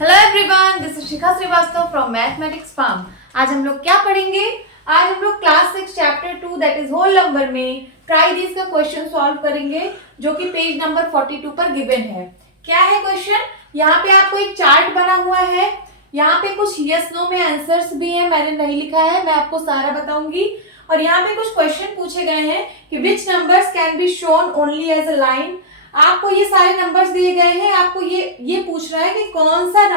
Hello everyone, this is Shikha Srivastava from mathematics farm. आज हम लोग क्या पढ़ेंगे? आज हम लोग class 6 chapter 2 that is whole number में ट्राई दिस का क्वेश्चन सॉल्व करेंगे, जो कि पेज नंबर 42 पर गिवन है। क्या है क्वेश्चन? यहाँ पे आपको एक चार्ट बना हुआ है, यहाँ पे कुछ यस नो में आंसर्स भी हैं, मैंने नहीं लिखा है, मैं आपको सारा बताऊंगी। और यहाँ पे कुछ क्वेश्चन पूछे गए हैं कि which numbers can be shown only as a line. आपको ये सारे नंबर्स दिए गए हैं, आपको ये पूछ रहा है कि कौन से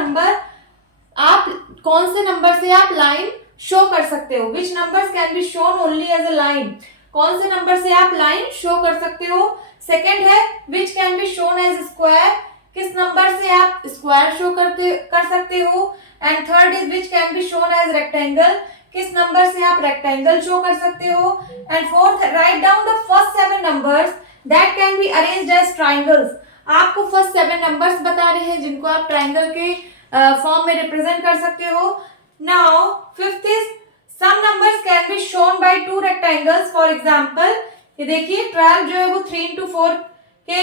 नंबर से आप लाइन शो कर सकते हो। Which numbers can be shown only as a line, कौन से नंबर से आप लाइन शो कर सकते हो। सेकंड है which can be shown as square, किस नंबर से आप स्क्वायर शो कर सकते हो। And third is which can be shown as rectangle, किस नंबर से आप रेक्टेंगल शो कर सकते हो। And fourth, write down the first 7 numbers that can be arranged as triangles। आपको फर्स्ट 7 नंबर्स बताने हैं जिनको आप ट्राइंगल के फॉर्म में रिप्रेजेंट कर सकते हो। Now fifth is some numbers can be shown by 2 rectangles. For example ये देखिए 12 जो है वो 3 into 4 के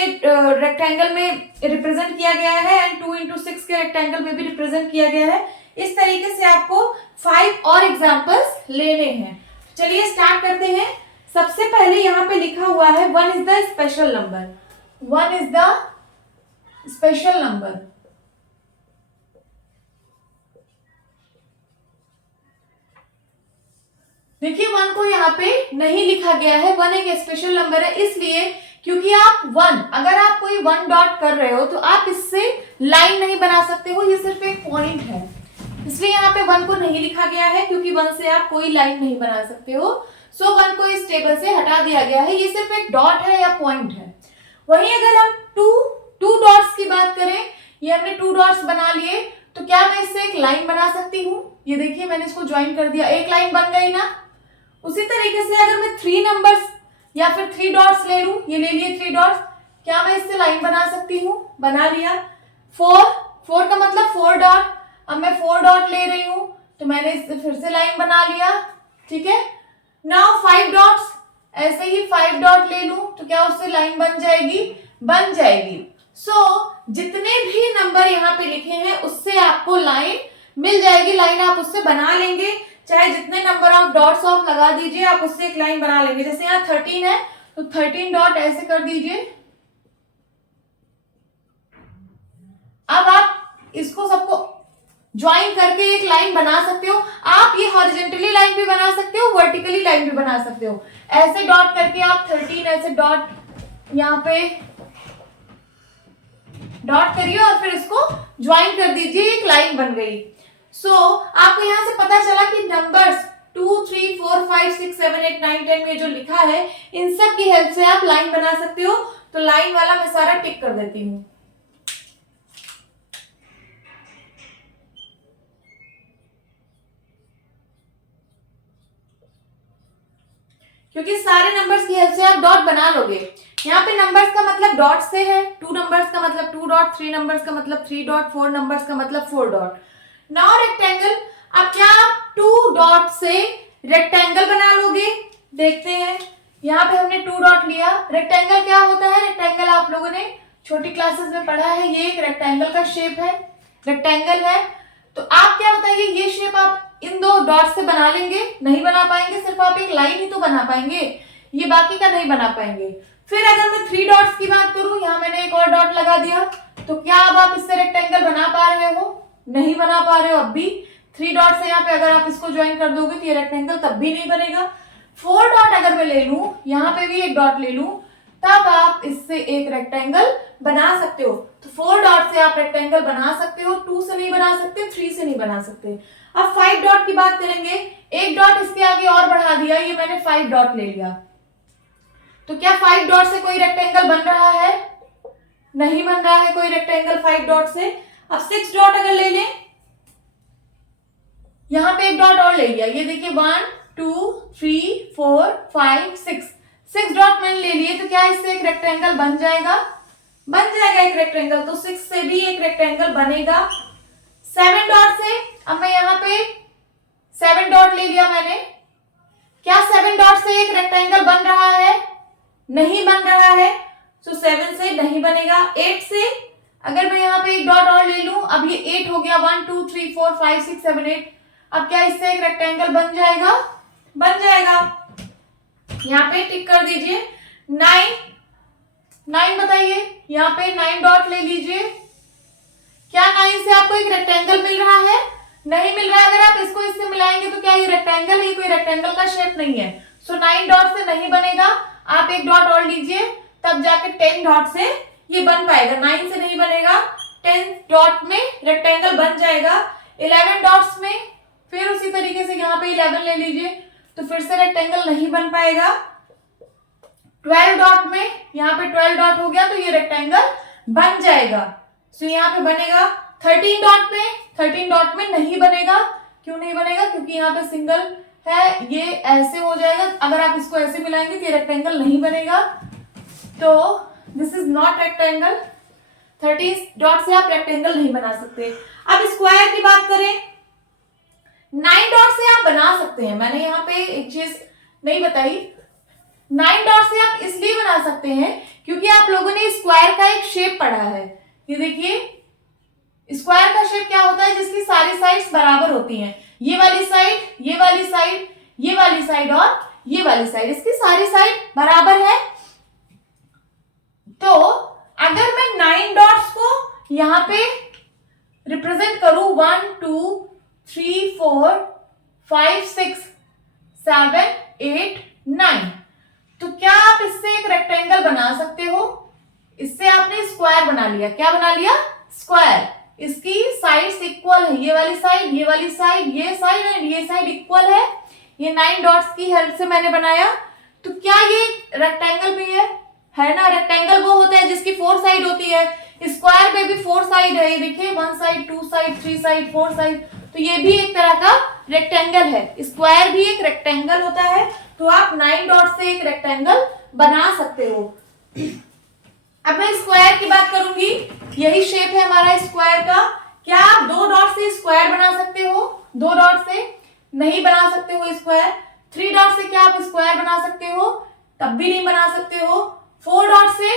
रेक्टेंगल में रिप्रेजेंट किया गया है एंड 2 into 6 के रेक्टेंगल में भी रिप्रेजेंट किया गया है। इस तरीके से आपको 5 और एग्जांपल्स लेने हैं। चलिए स्टार्ट करते हैं। सबसे पहले यहां पे लिखा हुआ है 1 is the special number. 1 is the special number. देखिए 1 को यहाँ पे नहीं लिखा गया है, 1 एक स्पेशल नंबर है इसलिए क्योंकि आप 1 अगर आप कोई 1 डॉट कर रहे हो तो आप इससे लाइन नहीं बना सकते हो, ये सिर्फ एक पॉइंट है, इसलिए यहाँ पे 1 को नहीं लिखा गया है क्योंकि 1 से आप कोई लाइन नहीं बना सकते हो। सो 1 को इस टेबल से हटा दिया गया है, ये सिर्फ एक डॉट है या पॉइंट है। वहीं अगर हम टू डॉट्स की बात करें, ये हमने 2 डॉट्स बना लिए, तो क्या मैं इससे एक लाइन बना सकती हूँ? ये देखिए मैंने इसको ज्वाइन कर दिया, एक लाइन बन गई ना। उसी तरीके से अगर मैं 3 नंबर्स या फिर 3 डॉट्स ले लूं, ये ले लिए 3 डॉट्स, क्या मैं इससे लाइन बना सकती हूँ? बना लिया। 4 का मतलब 4 डॉट, अब मैं 4 डॉट ले रही हूं तो मैंने इससे फिर से लाइन बना लिया, ठीक है। नाउ 5 डॉट्स, ऐसे ही 5 डॉट ले लूं तो क्या उससे लाइन बन जाएगी? बन जाएगी। सो जितने भी नंबर यहाँ पे लिखे हैं उससे आपको लाइन मिल जाएगी, लाइन आप उससे बना लेंगे, चाहे जितने नंबर ऑफ डॉट्स ऑफ लगा दीजिए आप उससे एक लाइन बना लेंगे। जैसे यहाँ 13 है तो 13 डॉट ऐसे कर दीजिए। अब आप इसको सबको ज्वाइन करके एक लाइन बना सकते हो। आप ये हॉरिजॉन्टली लाइन भी बना सकते हो, वर्टिकली लाइन भी बना सकते हो। ऐसे डॉट करके आप 13 ऐसे डॉट यहाँ पे डॉट करिए और फिर इसको ज्वाइन कर दीजिए, एक लाइन बन गई। सो आपको यहाँ से पता चला कि नंबर्स 2, 3, 4, 5, 6, 7, 8, 9, 10 में जो लिखा है इन सब की हेल्प से आप लाइन बना सकते हो। तो लाइन वाला मैं सारा टिक कर देती हूँ। क्योंकि सारे नंबर्स की हेल्प से आप डॉट बना लोगे। यहाँ पे नंबर्स का मतलब डॉट से है, 2 नंबर्स का मतलब 2 डॉट, 3 नंबर्स का मतलब 3 डॉट, 4 नंबर्स का मतलब 4 डॉट। नाउ रेक्टेंगल, अब क्या आप 2 डॉट से रेक्टेंगल बना लोगे? देखते हैं। यहाँ पे हमने 2 डॉट लिया। रेक्टेंगल क्या होता है? रेक्टेंगल आप लोगों ने छोटी क्लासेस में पढ़ा है, ये एक रेक्टेंगल का शेप है, रेक्टेंगल है। तो आप क्या बताइए, ये शेप आप इन 2 डॉट से बना लेंगे? नहीं बना पाएंगे, सिर्फ आप एक लाइन ही तो बना पाएंगे, ये बाकी का नहीं बना पाएंगे। फिर अगर मैं 3 डॉट्स की बात करूं, यहाँ मैंने एक और डॉट लगा दिया, तो क्या अब आप इससे रेक्टेंगल बना पा रहे हो? नहीं बना पा रहे हो अब भी। 3 डॉट से यहाँ पे अगर आप इसको ज्वाइन कर दोगे तो ये रेक्टेंगल तब भी नहीं बनेगा। 4 डॉट अगर मैं ले लूं, यहाँ पे भी एक डॉट ले लूं, तब आप इससे एक रेक्टेंगल बना सकते हो। तो 4 डॉट से आप रेक्टेंगल बना सकते हो, 2 से नहीं बना सकते, 3 से नहीं बना सकते। अब 5 डॉट की बात करेंगे, एक डॉट इसके आगे और बढ़ा दिया, ये मैंने 5 डॉट ले लिया, तो क्या 5 डॉट से कोई रेक्टेंगल बन रहा है? नहीं बन रहा है कोई रेक्टेंगल 5 डॉट से। अब 6 डॉट अगर ले लें, यहां पे एक डॉट और ले लिया, ये देखिए 1, 2, 3, 4, 5, 6 डॉट मैंने ले लिए, तो क्या इससे एक रेक्टेंगल बन जाएगा? बन जाएगा एक रेक्टेंगल, तो 6 से भी एक रेक्टेंगल बनेगा। 7 डॉट से, अब मैं यहाँ पे 7 डॉट ले लिया मैंने, क्या 7 डॉट से एक रेक्टेंगल बन रहा है? नहीं बन रहा है, तो 7 से नहीं बनेगा। 8 से अगर मैं यहाँ पे एक डॉट और ले लूं, अब ये 8 हो गया, 1 2 3 4 5 6 7 8। अब क्या इससे एक रेक्टेंगल बन जाएगा? बन जाएगा। यहाँ पे टिक कर दीजिए। 9 बताइए, यहाँ पे 9 डॉट ले लीजिए। क्या 9 से आपको एक रेक्टेंगल मिल रहा है? नहीं मिल रहा है। अगर आप इसको इससे मिलाएंगे तो क्या ये रेक्टेंगल है? कोई रेक्टेंगल का शेप नहीं है। सो 9 डॉट से नहीं बनेगा। आप एक डॉट और लीजिए, तब जाके 10 डॉट से ये बन पाएगा। 9 से नहीं बनेगा, 10 डॉट में रेक्टेंगल बन जाएगा। 11 डॉट्स में फिर उसी तरीके से यहाँ पे 11 ले लीजिए, तो फिर से रेक्टेंगल नहीं बन पाएगा। 12 डॉट में यहाँ पे 12 डॉट हो गया, तो ये रेक्टेंगल बन जाएगा। सो यहाँ पे बनेगा। 13 डॉट में नहीं बनेगा। क्यों नहीं बनेगा? क्योंकि यहाँ पे सिंगल है, ये ऐसे हो जाएगा। अगर आप इसको ऐसे मिलाएंगे तो ये रेक्टेंगल नहीं बनेगा, तो this is not rectangle. 13 dot से आप रेक्टेंगल नहीं बना सकते। अब स्क्वायर की बात करें, 9 डॉट से आप बना सकते हैं। मैंने यहाँ पे एक चीज नहीं बताई, 9 डॉट से आप इसलिए बना सकते हैं क्योंकि आप लोगों ने स्क्वायर का एक शेप पढ़ा है। ये देखिए, स्क्वायर का शेप क्या होता है? जिसकी सारी साइड्स बराबर होती हैं। ये वाली साइड, ये वाली साइड, ये वाली साइड और ये वाली साइड, इसकी सारी साइड बराबर है। तो अगर मैं 9 डॉट्स को यहां पे रिप्रेजेंट करूं, 1 2 3 4 5 6 7 8 9, तो क्या आप इससे एक रेक्टेंगल बना सकते हो? इससे आपने स्क्वायर बना लिया। क्या बना लिया? स्क्वायर। इसकी साइड्स इक्वल है, ये वाली साइड, ये वाली साइड, ये साइड एंड ये साइड इक्वल है। ये 9 डॉट्स की हेल्प से मैंने बनाया। तो क्या ये रेक्टेंगल भी है ना? रेक्टेंगल वो होता है जिसकी 4 साइड होती है। स्क्वायर में भी 4 साइड है। ये देखिए, 1 साइड, 2 साइड, 3 साइड, 4 साइड। तो ये भी एक तरह का रेक्टेंगल है। स्क्वायर भी एक रेक्टेंगल होता है। तो आप 9 डॉट से एक रेक्टेंगल बना सकते हो। अब मैं स्क्वायर की बात करूंगी। यही शेप है हमारा स्क्वायर का। क्या आप 2 डॉट से स्क्वायर बना सकते हो? 2 डॉट से नहीं बना सकते हो स्क्वायर। 3 डॉट से क्या आप स्क्वायर बना सकते हो? तब भी नहीं बना सकते हो। 4 डॉट से,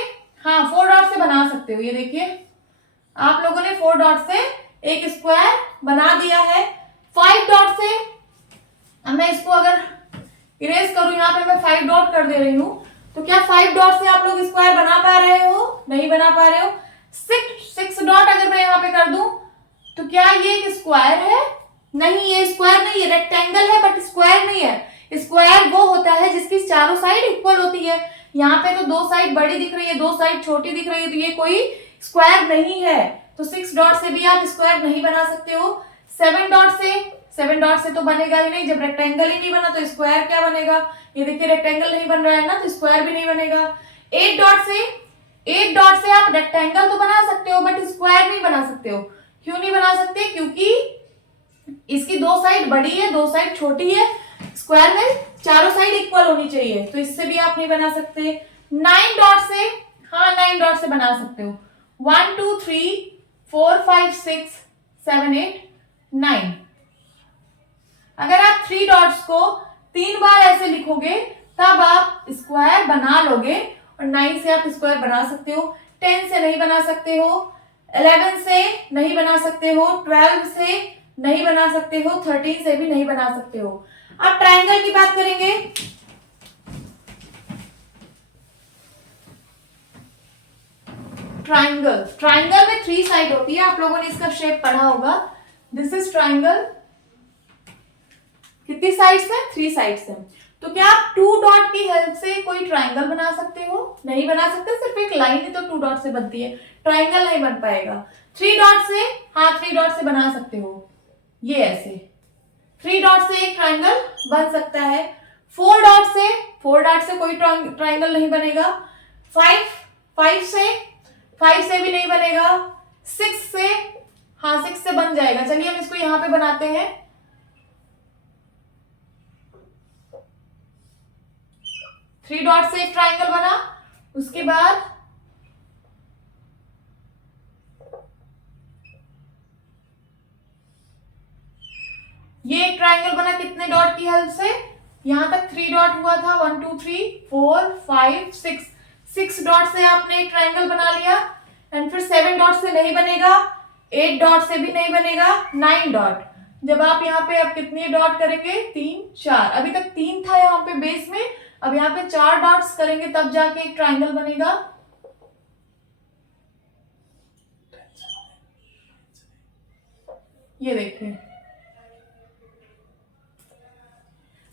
हाँ 4 डॉट से बना सकते हो। ये देखिए, आप लोगों ने 4 डॉट से एक स्क्वायर बना दिया है। 5 डॉट से, अब मैं इसको अगर इरेज करूं, यहाँ पे मैं 5 डॉट कर दे रही हूं, तो क्या 5 डॉट से आप लोग स्क्वायर बना पा रहे हो? नहीं बना पा रहे हो। 6 डॉट अगर मैं यहाँ पे कर दूं, तो क्या ये एक स्क्वायर है? नहीं, ये स्क्वायर नहीं है, रेक्टेंगल है बट स्क्वायर नहीं है। स्क्वायर वो होता है जिसकी चारों साइड इक्वल होती है। यहाँ पे तो 2 साइड बड़ी दिख रही है, 2 साइड छोटी दिख रही है, तो ये कोई स्क्वायर नहीं है। तो 6 डॉट से भी आप स्क्वायर नहीं बना सकते हो। 7 डॉट से तो बनेगा ही नहीं। जब रेक्टेंगल ही नहीं बना तो स्क्वायर क्या बनेगा? ये देखिए, रेक्टेंगल नहीं बन रहा है ना, तो स्क्वायर भी नहीं बनेगा। 8 डॉट से आप रेक्टेंगल तो बना सकते हो बट स्क्वायर नहीं बना सकते हो। क्यों नहीं बना सकते? क्योंकि इसकी 2 साइड बड़ी है, 2 साइड छोटी है। स्क्वायर में चारों साइड इक्वल होनी चाहिए, तो इससे भी आप नहीं बना सकते। 9 डॉट से, हाँ 9 डॉट से बना सकते हो। 1 2 3 4 5 6 7 8 9। अगर आप 3 डॉट्स को 3 बार ऐसे लिखोगे तब आप स्क्वायर बना लोगे। और 9 से आप स्क्वायर बना सकते हो। 10 से नहीं बना सकते हो। 11 से नहीं बना सकते हो। 12 से नहीं बना सकते हो। 13 से भी नहीं बना सकते हो। अब ट्रायंगल की बात करेंगे। ट्रायंगल में 3 साइड होती है। आप लोगों ने इसका शेप पढ़ा होगा। This is triangle. कितनी साइड्स है? 3 साइड्स है। तो क्या आप 2 डॉट की हेल्प से कोई ट्रायंगल बना सकते हो? नहीं बना सकते। सिर्फ एक लाइन ही तो 2 डॉट से बनती है, ट्रायंगल नहीं बन पाएगा। 3 डॉट से, हाँ 3 डॉट से बना सकते हो। ये ऐसे 3 डॉट से एक ट्रायंगल बन सकता है। 4 डॉट से कोई ट्रायंगल नहीं बनेगा। 5 से भी नहीं बनेगा। 6 से, हाँ 6 से बन जाएगा। चलिए हम इसको यहां पे बनाते हैं। 3 डॉट से एक ट्रायंगल बना। उसके बाद ये एक ट्रायंगल बना कितने डॉट की हेल्प से? यहां तक 3 डॉट हुआ था। 1 2 3 4 5 6 डॉट से आपने एक ट्रायंगल बना लिया। एंड फिर 7 डॉट से नहीं बनेगा, 8 डॉट से भी नहीं बनेगा, 9 डॉट। जब आप यहाँ पे अब कितने डॉट करेंगे, 3 4, अभी तक 3 था यहाँ पे बेस में, अब यहाँ पे 4 डॉट्स करेंगे तब जाके एक ट्राइंगल बनेगा। ये देखिए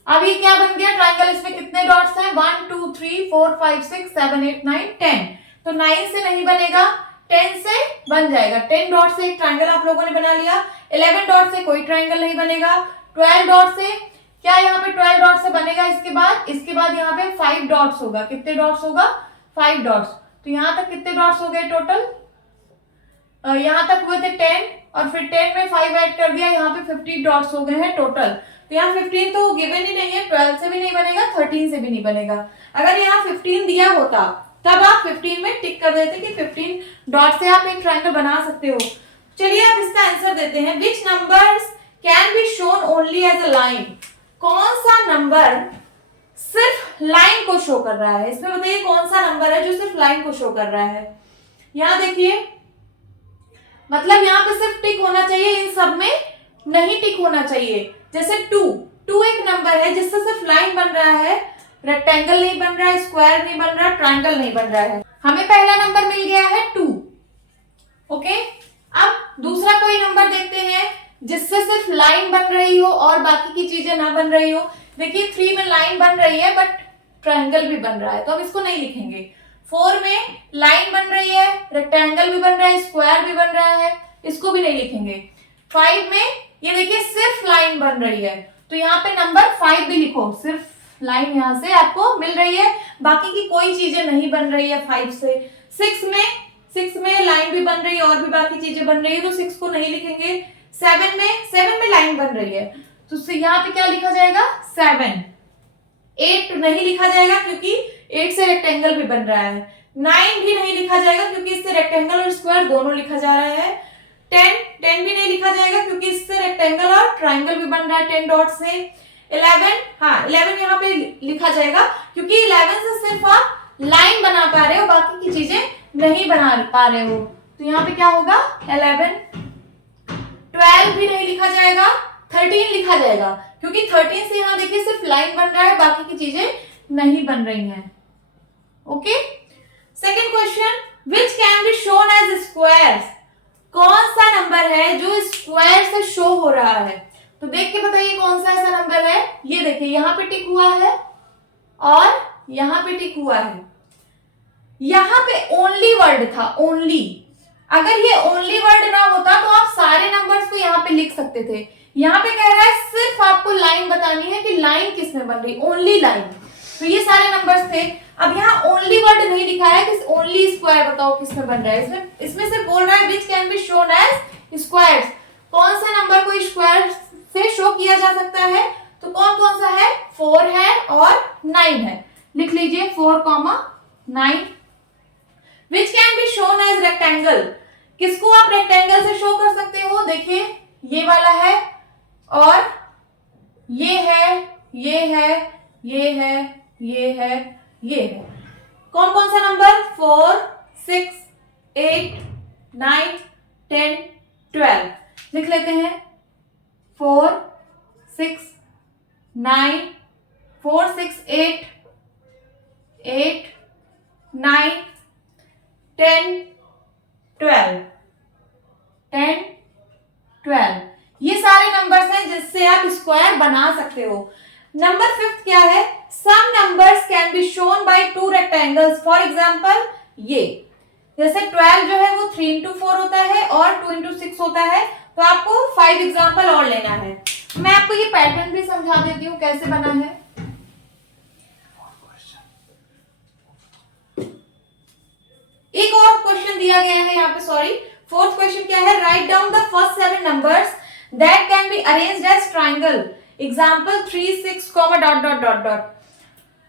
अब ये क्या बन गया ट्राइंगल। इसमें कितने डॉट्स हैं, 1 2 3 4 5 6 7 8 9 10। तो 9 से नहीं बनेगा, 10 से बन जाएगा। 10 डॉट से एक ट्राइंगल आप लोगों ने बना लिया। 11 डॉट से कोई ट्राइंगल नहीं बनेगा। 12 डॉट से क्या, यहाँ पे 12 डॉट से बनेगा। इसके बाद यहाँ पे 5 डॉट्स होगा। कितने डॉट्स होगा, 5 डॉट्स। तो यहाँ तक कितने डॉट्स हो गए टोटल, यहाँ तक हुए थे 10 और फिर 10 में 5 ऐड कर दिया, यहाँ पे 15 डॉट्स हो गए हैं टोटल। तो यहाँ 15 तो गिवन ही नहीं है, 12 से भी नहीं बनेगा, 13 से भी नहीं बनेगा। अगर यहाँ 15 दिया होता तब आप 15 में टिक कर देते कि 15 डॉट से आप एक ट्राइंगल बना सकते हो। चलिए आप इसका आंसर देते हैं। Which numbers can be shown only as a line. कौन सा नंबर सिर्फ लाइन को शो कर रहा है, इसमें बताइए कौन सा नंबर है जो सिर्फ लाइन को शो कर रहा है। यहाँ देखिए, मतलब यहाँ पे सिर्फ टिक होना चाहिए, इन सब में नहीं टिक होना चाहिए। जैसे 2 एक नंबर है जिससे सिर्फ लाइन बन रहा है, रेक्टेंगल नहीं बन रहा है, स्क्वायर नहीं बन रहा, ट्रायंगल नहीं बन रहा है। हमें पहला नंबर मिल गया है 2। ओके, अब दूसरा कोई नंबर देखते हैं जिससे सिर्फ लाइन बन रही हो और बाकी की चीजें ना बन रही हो। देखिए 3 में लाइन बन रही है बट ट्रायंगल भी बन रहा है, तो अब इसको नहीं लिखेंगे। 4 में लाइन बन रही है, रेक्टेंगल भी बन रहा है, स्क्वायर भी बन रहा है, इसको भी नहीं लिखेंगे। 5 में ये देखिए सिर्फ लाइन बन रही है, तो यहाँ पे नंबर 5 भी लिखो। सिर्फ लाइन यहाँ से आपको मिल रही है, बाकी की कोई चीजें नहीं बन रही है 5 से। 6 में लाइन भी बन रही है और भी बाकी चीजें बन रही है, तो 6 को नहीं लिखेंगे। 7 में लाइन बन रही है, तो यहाँ पे क्या लिखा जाएगा, 7। 8 नहीं लिखा जाएगा क्योंकि 8 से रेक्टेंगल भी बन रहा है। 9 भी नहीं लिखा जाएगा क्योंकि इससे रेक्टेंगल और स्क्वायर दोनों लिखा जा रहा है। 10 भी नहीं लिखा जाएगा क्योंकि इससे रेक्टेंगल और ट्रायंगल भी बन रहा है 10 डॉट से। 11 यहाँ पे लिखा जाएगा क्योंकि 11 से सिर्फ आप लाइन बना पा रहे हो, बाकी की चीजें नहीं बना पा रहे हो, तो यहाँ पे क्या होगा 11। 12 भी नहीं लिखा जाएगा, 13 लिखा जाएगा क्योंकि 13 से यहाँ देखिए सिर्फ लाइन बन रहा है, बाकी की चीजें नहीं बन रही हैं। Okay, second question, which can be shown as squares. कौन सा नंबर है जो स्क्वायर से शो हो रहा है, तो देख के बताइए कौन सा ऐसा नंबर है। ये देखिए यहाँ पे टिक हुआ है और यहाँ पे टिक हुआ है। यहाँ पे ओनली वर्ड था, ओनली। अगर ये ओनली वर्ड ना होता तो आप सारे नंबर्स को यहाँ पे लिख सकते थे। यहाँ पे कह रहा है सिर्फ आपको लाइन बतानी है कि लाइन किस में बन रही, ओनली लाइन, तो ये सारे नंबर्स थे। अब यहाँ ओनली वर्ड नहीं लिखा है कि ओनली स्क्वायर बताओ किस में बन रहा है। इसमें से बोल रहा है which can be shown as squares. कौन सा नंबर को स्क्वायर से शो किया जा सकता है, तो कौन कौन सा है, 4 है और 9 है। लिख लीजिए 4, 9। Which can be shown as rectangle. किसको आप रेक्टेंगल से शो कर सकते हो, देखिए ये वाला है और ये है, ये है, ये है, ये है, ये है। कौन कौन सा नंबर, 4, 6, 8, 9, 10, 12। लिख लेते हैं 4, 6, 9, 4, 6, 8, 8, 9, 10, 12, 10, 12। ये सारे नंबर्स हैं जिससे आप स्क्वायर बना सकते हो। नंबर 5 क्या है, some numbers can be shown by 2 rectangles. For example ये जैसे 12 जो है वो 3 into 4 होता है और 2 into 6 होता है, तो आपको 5 एग्जांपल और लेना है। मैं आपको ये पैटर्न भी समझा देती हूँ कैसे बना है। एक और क्वेश्चन दिया गया है यहाँ पे, सॉरी, 4th क्वेश्चन क्या है, write down the first 7 numbers that can be arranged as triangle. Example 3, 6, dot dot dot dot.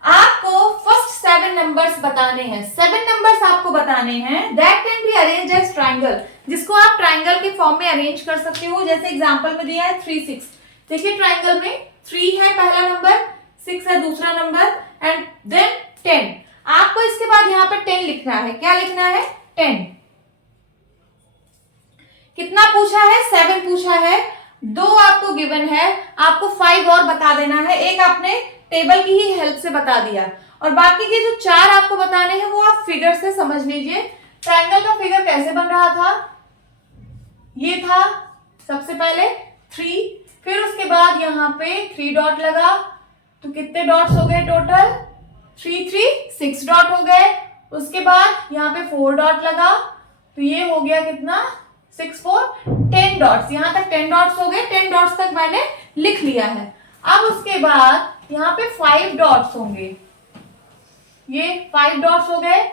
आपको फर्स्ट 7 नंबर्स बताने हैं, 7 नंबर्स आपको बताने हैं that can be arranged as triangle, जिसको आप ट्रायंगल के फॉर्म में अरेंज कर सकते हो। जैसे एग्जाम्पल में दिया है 3, 6। देखिए ट्रायंगल में 3 है पहला नंबर, 6 है दूसरा नंबर एंड देन 10। आपको इसके बाद यहाँ पे 10 लिखना है। क्या लिखना है, 10। कितना पूछा है? 7 पूछा है, 2 आपको गिवन है, आपको 5 और बता देना है। एक आपने टेबल की ही हेल्प से बता दिया और बाकी के जो 4 आपको बताने हैं वो आप फिगर से समझ लीजिए। ट्रायंगल का फिगर कैसे बन रहा था? ये था सबसे पहले 3, फिर उसके बाद यहाँ पे 3 डॉट लगा, तो कितने डॉट्स हो गए टोटल? 3 3 6 डॉट हो गए। उसके बाद यहाँ पे 4 डॉट लगा, तो ये हो गया कितना? 6 4 10 डॉट्स। यहाँ तक 10 डॉट्स हो गए, 10 डॉट्स तक मैंने लिख लिया है। अब उसके बाद यहाँ पे 5 डॉट्स होंगे, ये 5 डॉट्स हो गए।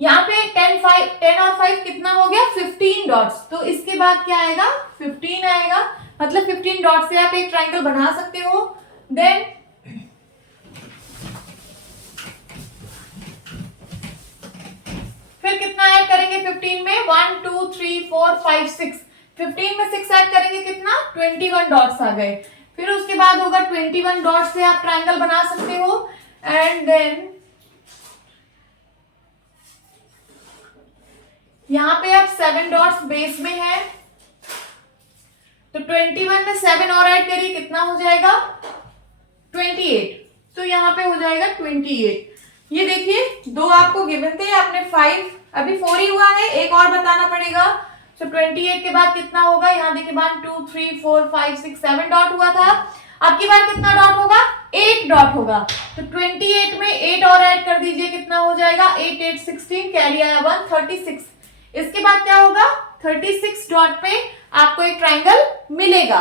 यहाँ पे 10 और 5 कितना हो गया? 15 डॉट्स। तो इसके बाद क्या आएगा? 15 आएगा, मतलब 15 डॉट से आप एक ट्रायंगल बना सकते हो। देन फिर कितना ऐड करेंगे 15 में? 1 2 3 4 5 6। 15 में 6 ऐड करेंगे, कितना? 21 डॉट्स आ गए। फिर उसके बाद होगा 21 डॉट से आप ट्रायंगल बना सकते हो। एंड देन यहाँ पे आप 7 डॉट्स बेस में है, तो 21 में 7 और ऐड करिए, कितना हो जाएगा? 28। तो यहाँ पे हो जाएगा 28। ये देखिए 2 आपको गिवन थे, आपने 5, अभी 4 ही हुआ है, एक और बताना पड़ेगा। तो 28 के बाद कितना होगा? यहाँ देखिए 1 2 3 4 5 6 7 डॉट हुआ था। अब की बार कितना डॉट होगा? 8 डॉट होगा। तो 28 में 8 और ऐड कर दीजिए, कितना हो जाएगा? 8 8 16, कैरी आया 1 36। इसके बाद क्या होगा? 36 डॉट पे आपको एक ट्रायंगल मिलेगा।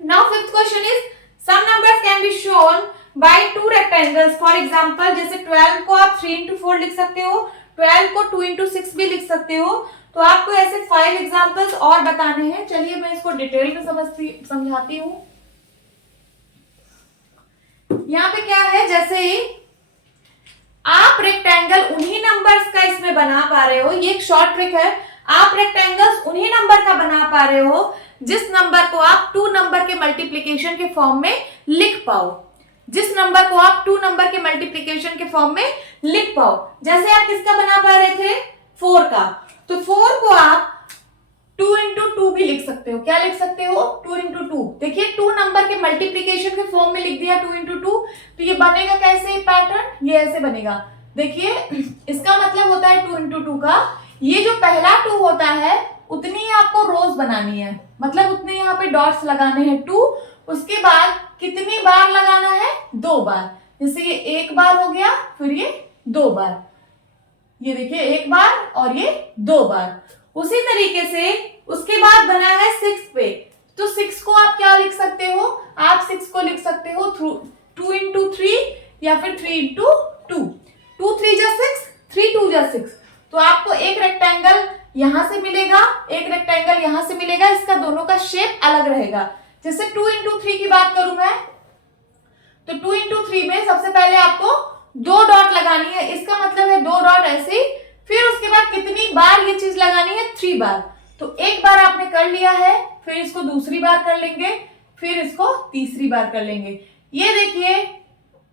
Now fifth question is some numbers can be shown by 2 rectangles. For example जैसे 12 को आप 3 into 4 लिख सकते हो, 12 को 2 into 6 भी लिख सकते हो। तो आपको ऐसे 5 एग्जांपल्स और बताने हैं। चलिए मैं इसको डिटेल में समझाती हूँ। यहाँ पे क्या है, जैसे आप रेक्टेंगल उन्हीं नंबर्स का इसमें बना पा रहे हो, ये एक शॉर्ट ट्रिक है। आप रेक्टेंगल्स उन्हीं नंबर का बना पा रहे हो जिस नंबर को आप 2 नंबर के मल्टीप्लिकेशन के फॉर्म में लिख पाओ, जिस नंबर को आप 2 नंबर के मल्टीप्लिकेशन के फॉर्म में लिख पाओ। जैसे आप किसका बना पा रहे थे? 4 का। तो 4 को आप 2 into 2 भी लिख सकते हो। क्या लिख सकते हो? 2 into 2। देखिए 2 नंबर के मल्टीप्लिकेशन के फॉर्म में लिख दिया 2 into 2। तो ये बनेगा कैसे पैटर्न? ये ऐसे बनेगा। देखिए इसका मतलब होता है 2 into 2 का, ये जो पहला 2 होता है उतनी ही आपको रोज बनानी है, मतलब उतने यहाँ पे डॉट्स लगाने हैं 2। उसके बाद कितनी बार लगाना है? 2 बार। जैसे ये 1 बार हो गया, फिर ये 2 बार, ये देखिए 1 बार और ये 2 बार। उसी तरीके से उसके बाद बना है 6 पे, तो 6 को आप क्या लिख सकते हो? आप 6 को लिख सकते हो 2 into 3 या फिर 3 into 2। 2 3 जा 6, 3 2 जा 6। तो आपको एक रेक्टेंगल यहां से मिलेगा, एक रेक्टेंगल यहां से मिलेगा, इसका दोनों का शेप अलग रहेगा। जैसे 2 into 3 की बात करूं मैं, तो 2 into 3 में सबसे पहले आपको 2 डॉट लगानी है, इसका मतलब है 2 डॉट ऐसे। फिर उसके बाद कितनी बार ये चीज लगानी है? 3 बार। तो एक बार आपने कर लिया है, फिर इसको दूसरी बार कर लेंगे, फिर इसको तीसरी बार कर लेंगे। ये देखिए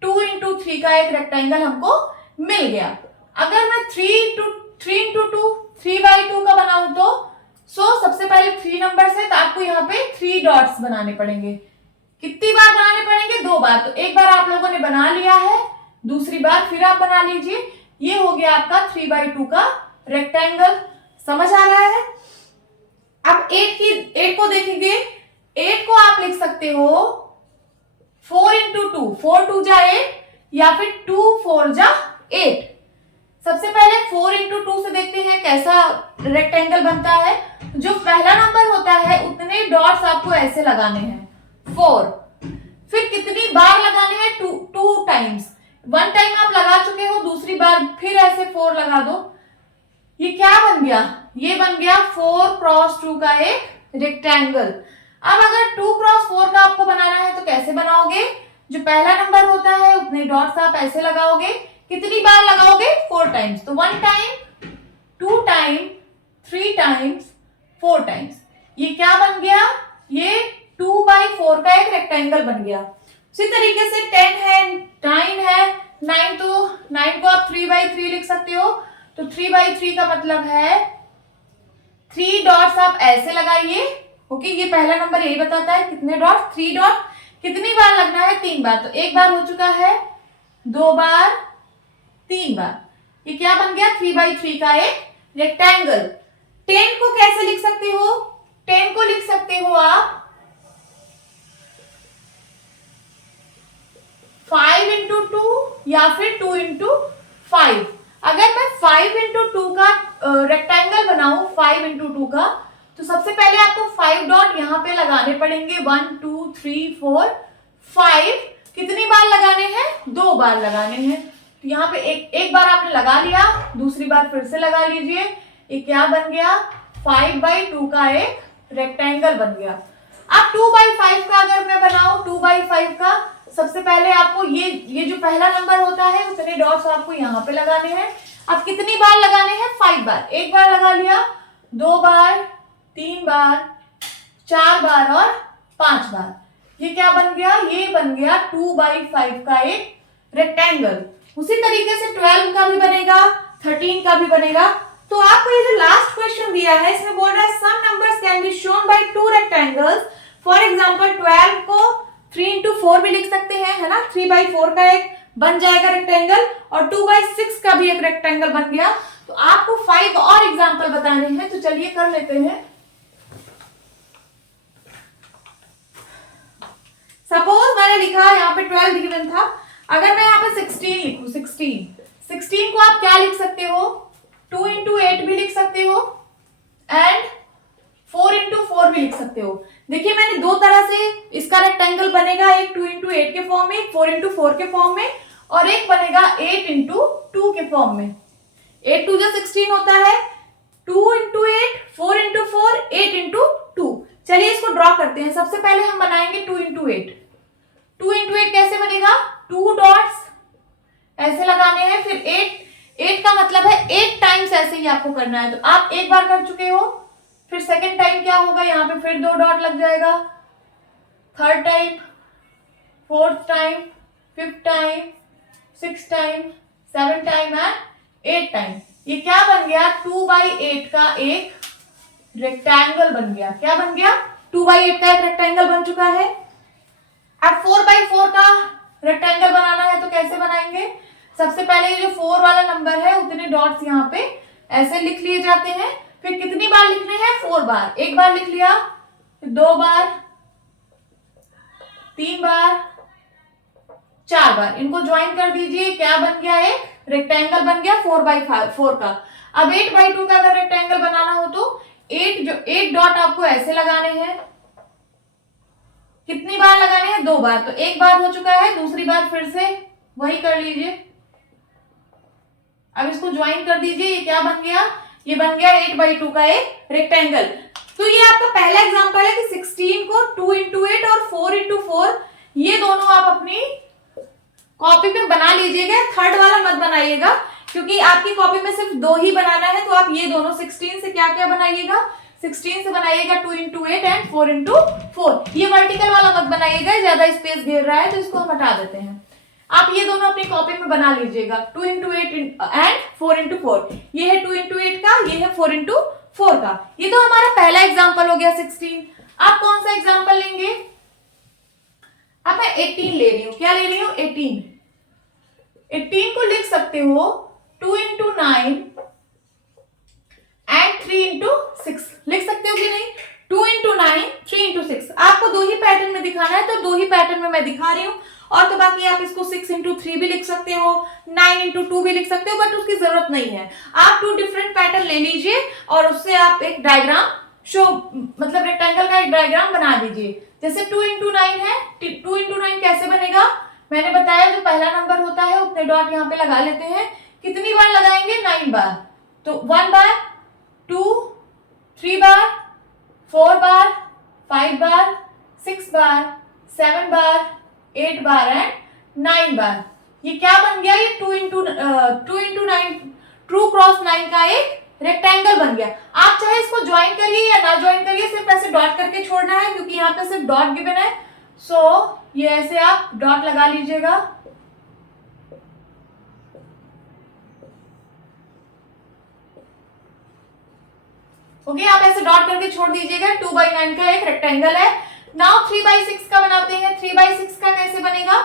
2 into 3 का एक रेक्टेंगल हमको मिल गया। अगर मैं 3 into 2 3/2 का बनाऊं तो सबसे पहले 3 नंबर है, तो आपको यहाँ पे 3 डॉट्स बनाने पड़ेंगे। कितनी बार बनाने पड़ेंगे? 2 बार। तो एक बार आप लोगों ने बना लिया है, दूसरी बार फिर आप बना लीजिए। ये हो गया आपका 3/2 का रेक्टेंगल। समझ आ रहा है? अब 8 को देखेंगे। 8 को आप लिख सकते हो 4 into 2, 4 2 जा 8 या फिर 2 4 जा 8। सबसे पहले 4 into 2 से देखते हैं कैसा रेक्टेंगल बनता है। जो पहला नंबर होता है उतने डॉट्स आपको ऐसे लगाने हैं 4। फिर कितनी बार लगाने हैं? 2 टाइम्स। 1 टाइम आप लगा चुके हो, दूसरी बार फिर ऐसे 4 लगा दो। ये क्या बन गया? ये बन गया 4 क्रॉस 2 का एक रेक्टेंगल। अब अगर 2 क्रॉस 4 का आपको बनाना है तो कैसे बनाओगे? जो पहला नंबर होता है उतने डॉट्स आप ऐसे लगाओगे। कितनी बार लगाओगे? 4 टाइम्स। तो 1 टाइम, 2 टाइम, 3 टाइम्स, 4 टाइम्स। ये क्या बन गया? ये 2/4 का एक रेक्टेंगल बन गया। उसी तरीके से 10 है, 9 है, 9 तो 9 को आप 3/3 लिख सकते हो। तो 3/3 का मतलब है 3 डॉट्स आप ऐसे लगाइए। ओके, ये पहला नंबर यही बताता है कितने डॉट, 3 डॉट। कितनी बार लगना है, 3 बार। तो एक बार हो चुका है, 2 बार, 3 बार। ये क्या बन गया, 3x3 का एक रेक्टेंगल। 10 को कैसे लिख सकते हो, 10 को लिख सकते हो आप 5 इंटू 2 या फिर 2 इंटू 5। अगर मैं 5 इंटू 2 का रेक्टेंगल बनाऊं, 5 इंटू 2 का, तो सबसे पहले आपको 5 डॉट यहां पे लगाने पड़ेंगे। 1 2 3 4 5। कितनी बार लगाने हैं, 2 बार लगाने हैं। तो यहाँ पे एक बार आपने लगा लिया, दूसरी बार फिर से लगा लीजिए। ये क्या बन गया, 5/2 का एक रेक्टेंगल बन गया। अब 2/5 का अगर मैं बनाऊं, 2/5 का, सबसे पहले आपको ये जो पहला नंबर होता है उतने डॉट्स आपको यहाँ पे लगाने हैं। अब कितनी बार लगाने हैं, 5 बार। एक बार लगा लिया, 2 बार, 3 बार, 4 बार और 5 बार। ये क्या बन गया, ये बन गया 2/5 का एक रेक्टेंगल। उसी तरीके से 12 का भी बनेगा, 13 का भी बनेगा। तो आपको ये जो लास्ट क्वेश्चन दिया है, इसमें बोल रहा है some numbers can be shown by 2 rectangles. For example 12 को 3 इंटू 4 भी लिख सकते हैं, है ना। 3/4 का एक बन जाएगा रेक्टेंगल, और 2/6 का भी एक रेक्टेंगल बन गया। तो आपको 5 और एग्जांपल बताने हैं, तो चलिए कर लेते हैं। सपोज मैंने लिखा यहाँ पे 12 गिवन था, अगर मैं यहाँ पे 16 लिखूं, 16 को आप क्या लिख सकते हो, 2 इंटू 8 भी लिख सकते हो एंड 4 इंटू 4 भी लिख सकते हो। देखिए मैंने दो तरह से इसका रेक्टेंगल बनेगा, एक 2 इंटू 8 के फॉर्म में, एक 4 इंटू 4 के फॉर्म में, और एक बनेगा 8 इंटू 2 के फॉर्म में। 8 2 जो 16 होता है, 2 इंटू 8, 4 इंटू 4, 8 इंटू 2। चलिए इसको ड्रॉ करते हैं। सबसे पहले हम बनाएंगे 2 इंटू 8। 2 इंटू 8 कैसे बनेगा, 2 डॉट्स ऐसे लगाने हैं, फिर 8 का मतलब है 8 टाइम्स ऐसे ही आपको करना है। तो आप एक बार कर चुके हो, फिर सेकेंड टाइम क्या होगा, यहाँ पे फिर 2 डॉट लग जाएगा, third time, fourth time, fifth time, six time, 7 time and 8 time. ये क्या बन गया, 2/8 का एक रेक्टेंगल बन गया। क्या बन गया, 2/8 का एक रेक्टेंगल बन चुका है। अब 4/4 का रेक्टेंगल बनाना है, तो कैसे बनाएंगे, सबसे पहले ये जो 4 वाला नंबर है उतने डॉट्स यहाँ पे ऐसे लिख लिए जाते हैं। फिर कितनी बार लिखने हैं, 4 बार। एक बार लिख लिया, 2 बार, 3 बार, 4 बार। इनको ज्वाइन कर दीजिए, क्या बन गया, एक रेक्टेंगल बन गया 4/4 का। अब 8/2 का अगर रेक्टेंगल बनाना हो तो 8 डॉट आपको ऐसे लगाने हैं। कितनी बार लगाने हैं, 2 बार। तो एक बार हो चुका है, दूसरी बार फिर से वही कर लीजिए। अब इसको ज्वाइन कर दीजिए, ये क्या बन गया, ये बन गया 8/2 का एक रेक्टेंगल। तो ये आपका पहला एग्जांपल है कि 16 को 2 इंटू 8 और 4 इंटू 4 ये दोनों आप अपनी कॉपी में बना लीजिएगा। थर्ड वाला मत बनाइएगा, क्योंकि आपकी कॉपी में सिर्फ 2 ही बनाना है। तो आप ये दोनों 16 से क्या क्या बनाइएगा, 16 से बनाइएगा 2 इंटू 8 एंड 4 इंटू 4। ये वर्टिकल वाला मत बनाइएगा, ज्यादा स्पेस घेर रहा है, तो इसको हम हटा देते हैं। आप ये दोनों अपनी कॉपी में बना लीजिएगा, 2 इंटू 8 एंड 4 इंटू 4। ये है 2 इंटू 8 का, ये है 4 इंटू 4 का। ये तो हमारा पहला एग्जाम्पल हो गया 16। आप कौन सा एग्जाम्पल लेंगे, अब मैं 18 ले रही हूं। क्या ले रही हूं, 18 को लिख सकते हो 2 इंटू 9 एंड 3 इंटू 6। लिख सकते हो कि नहीं, 2 इंटू 9, 3 इंटू 6। आपको 2 ही पैटर्न में दिखाना है, तो 2 ही पैटर्न में मैं दिखा रही हूं। और तो बाकी आप इसको 6 इंटू 3 भी लिख सकते हो, 9 इंटू 2 भी लिख सकते हो, बट उसकी जरूरत नहीं है। आप 2 डिफरेंट पैटर्न ले लीजिए और उससे आप एक डायग्राम मतलब रेक्टेंगल का एक डायग्राम बना दीजिए। जैसे 2 इंटू 9 है, 2 इंटू 9 कैसे बनेगा, मैंने बताया जो पहला नंबर होता है उतने डॉट यहाँ पे लगा लेते हैं। कितनी बार लगाएंगे, 9 बार। तो 1 बार, 2, 3 बार, 4 बार, 5 बार, 6 बार, 7 बार, 8 बार एंड 9 बार। ये क्या बन गया, ये 2 इंटू 9 2 क्रॉस 9 का एक रेक्टेंगल बन गया। आप चाहे इसको ज्वाइन करिए या ना ज्वाइन करिए, सिर्फ ऐसे डॉट करके छोड़ना है, क्योंकि यहाँ पे सिर्फ डॉट गिवन है। सो ये ऐसे आप डॉट लगा लीजिएगा। ओके, आप ऐसे डॉट करके छोड़ दीजिएगा। 2/9 का एक रेक्टेंगल है। नाउ 3/6 का बनाते हैं। 3/6 का कैसे बनेगा?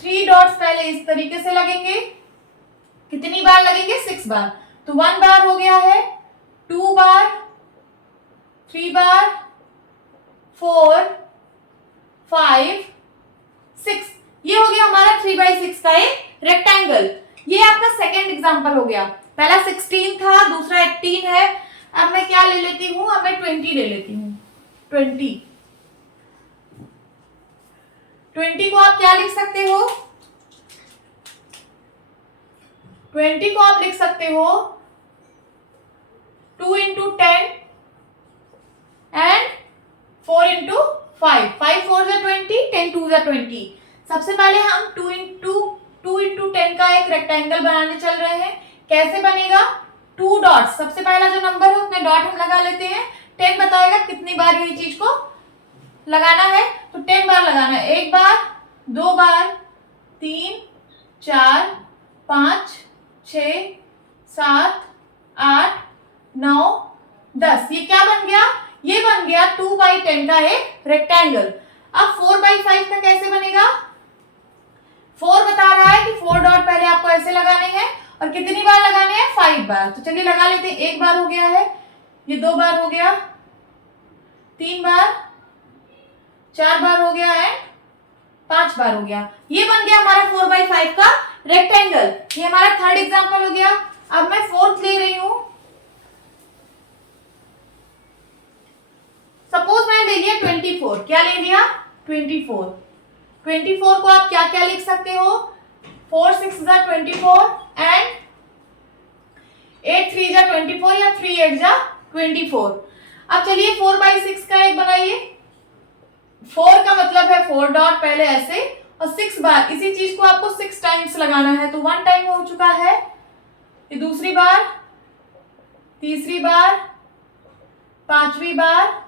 3 डॉट्स पहले इस तरीके से लगेंगे। कितनी बार लगेंगे? 6 बार। तो 1 बार हो गया है, 2 बार, 3 बार, 4, 5, 6। ये हो गया हमारा 3/6 का एक रेक्टेंगल। ये आपका सेकेंड एग्जांपल हो गया। पहला 16 था, दूसरा 18 है। अब मैं क्या ले लेती हूं? अब मैं 20 ले लेती हूं। 20 को आप क्या लिख सकते हो? 20 को आप लिख सकते हो 2 into 10 and 4 into 5। 5 4 जा 20, 10 2 जा 20। सबसे पहले हम 2 into 10 का एक रेक्टेंगल बनाने चल रहे हैं। कैसे बनेगा? 2 डॉट्स। सबसे पहला जो नंबर है उसमें डॉट हम लगा लेते हैं। 10 बताएगा कितनी बार ये चीज को लगाना है, तो 10 बार लगाना है। 1 बार, 2 बार, 3, 4, 5, 6, 7, 8, 9, 10। ये क्या बन गया? ये बन गया 2/10 का एक रेक्टेंगल। अब 4/5 का कैसे बनेगा? 4 बता रहा है कि 4 डॉट पहले आपको ऐसे लगाने हैं और कितनी बार लगाने हैं? 5 बार। तो चलिए लगा लेते हैं। 1 बार हो गया है, ये 2 बार हो गया, 3 बार, 4 बार हो गया है, 5 बार हो गया। ये बन गया हमारा 4/5 का रेक्टेंगल। ये हमारा थर्ड एग्जांपल हो गया। अब मैं फोर्थ ले रही हूं। सपोज मैंने ले लिया 24। क्या ले लिया? 24। 24 को आप क्या क्या लिख सकते हो? 4 6 जा 24 एंड 8 3 जा 24 या 3 8 जा 24। अब चलिए 4/6 का एक बनाइए। 4 का मतलब है 4 डॉट पहले ऐसे और 6 बार। इसी चीज को आपको 6 टाइम्स लगाना है। तो 1 टाइम हो चुका है, ये दूसरी बार, तीसरी बार, पांचवी बार,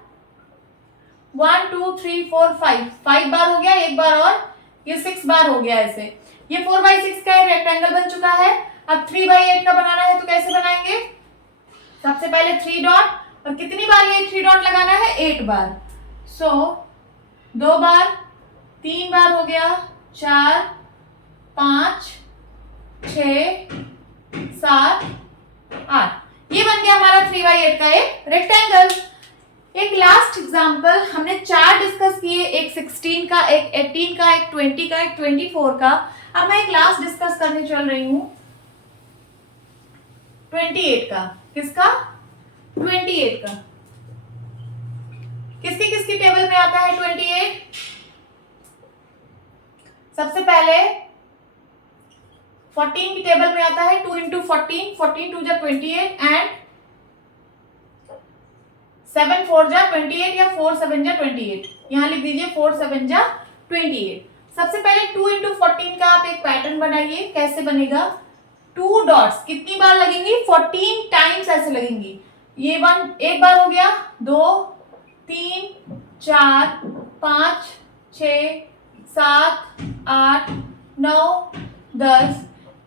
1 2 3 4 5 बार हो गया, 1 बार और, ये 6 बार हो गया ऐसे। ये 4/6 का एक रेक्टेंगल बन चुका है। अब 3/8 का बनाना है तो कैसे बनाएंगे? सबसे पहले 3 डॉट और कितनी बार ये 3 डॉट लगाना है? 8 बार। सो 2 बार, 3 बार हो गया, 4 5 6 7 8। ये बन गया हमारा 3/8 का एक रेक्टेंगल। एक लास्ट एग्जांपल, हमने 4 डिस्कस किए, एक 16 का, एक 18 का, एक 20 का, एक 24 का। अब मैं एक लास्ट डिस्कस करने चल रही हूं 28 का। किसका? 28 का। किसकी किसकी टेबल में आता है 28? सबसे पहले 14 की टेबल में आता है 2 into 14, 14 2 जा 28 एंड 7 4 जा 28 या 4 7 जा 28। यहां लिख दीजिए 4 7 जा 28। सबसे पहले 2 into 14 का आप एक पैटर्न बनाइए। कैसे बनेगा? 2 डॉट्स कितनी बार लगेंगी? 14 टाइम्स ऐसे लगेंगी। ये 1 बार हो गया, 2 3 4 5 6 7 8 9 10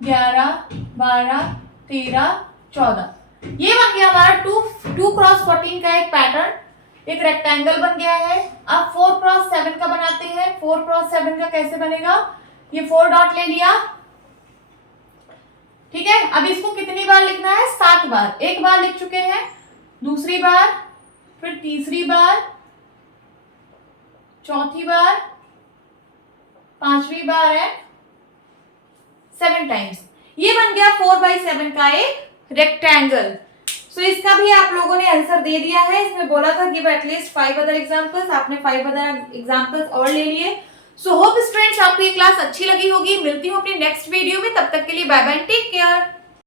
11 12 13 14। ये बन गया हमारा 2 क्रॉस 14 का एक पैटर्न, एक रेक्टेंगल बन गया है। अब 4 क्रॉस 7 का बनाते हैं। 4 क्रॉस 7 का कैसे बनेगा? ये 4 डॉट ले लिया, ठीक है। अब इसको कितनी बार लिखना है? 7 बार। 1 बार लिख चुके हैं, दूसरी बार, फिर तीसरी बार, चौथी बार, पांचवी बार है, 7 टाइम्स। ये बन गया 4/7 का एक रेक्टेंगल। सो इसका भी आप लोगों ने आंसर दे दिया है। इसमें बोला था गिव एटलीस्ट 5 अदर एग्जांपल्स, आपने 5 अदर एग्जांपल्स और ले लिए। सो होप स्टूडेंट्स आपको ये क्लास अच्छी लगी होगी। मिलती हूँ अपनी नेक्स्ट वीडियो में, तब तक के लिए बाय बाय, टेक केयर।